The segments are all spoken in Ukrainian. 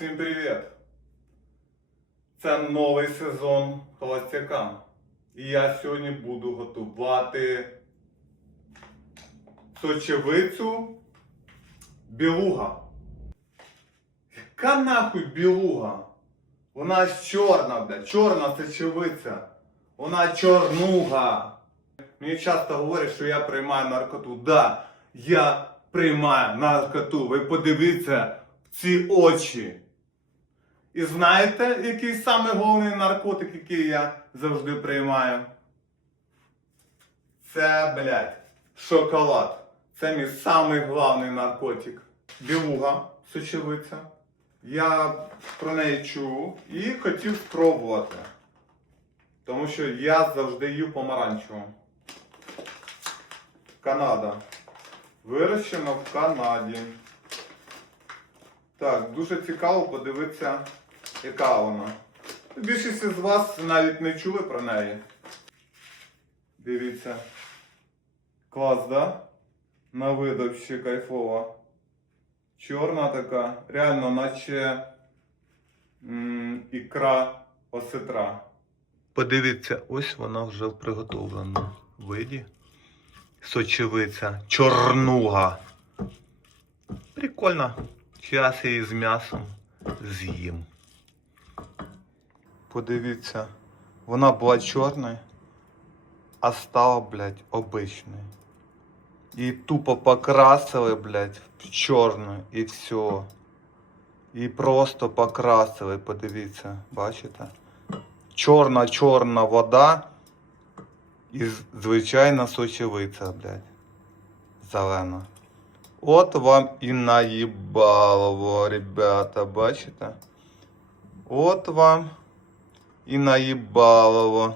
Всім привіт! Це новий сезон холостяка. І я сьогодні буду готувати сочевицю білуга. Яка нахуй білуга? Вона ж чорна, бля, чорна сочевиця. Вона чорнуга. Мені часто говорять, що я приймаю наркоту. Да, я приймаю наркоту. Ви подивіться в ці очі. І знаєте, який саме головний наркотик, який я завжди приймаю? Це, блядь, шоколад. Це мій самий головний наркотик. Білуга, сочевиця. Я про неї чув і хотів спробувати. Тому що я завжди їв помаранчеву. Канада. Вирощено в Канаді. Так, дуже цікаво подивитися, яка вона. Більшість з вас навіть не чули про неї. Дивіться. Клас, да? На видок ще кайфова. Чорна така, реально, наче м, ікра осетра. Подивіться, ось вона вже в приготовленому виді. Сочевиця, чорнуга. Прикольно. Зараз я її з м'ясом з'їм. Подивіться, вона була чорною, а стала, блядь, обичною. Її тупо покрасили, блядь, в чорну і все. Її просто покрасили, подивіться, бачите? Чорна чорна вода і звичайна сочевиця, блядь. Зелена. От вам і наїбалово, ребята, бачите? От вам і наїбалово.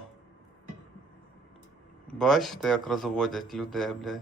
Бачите, як розводять людей, блядь.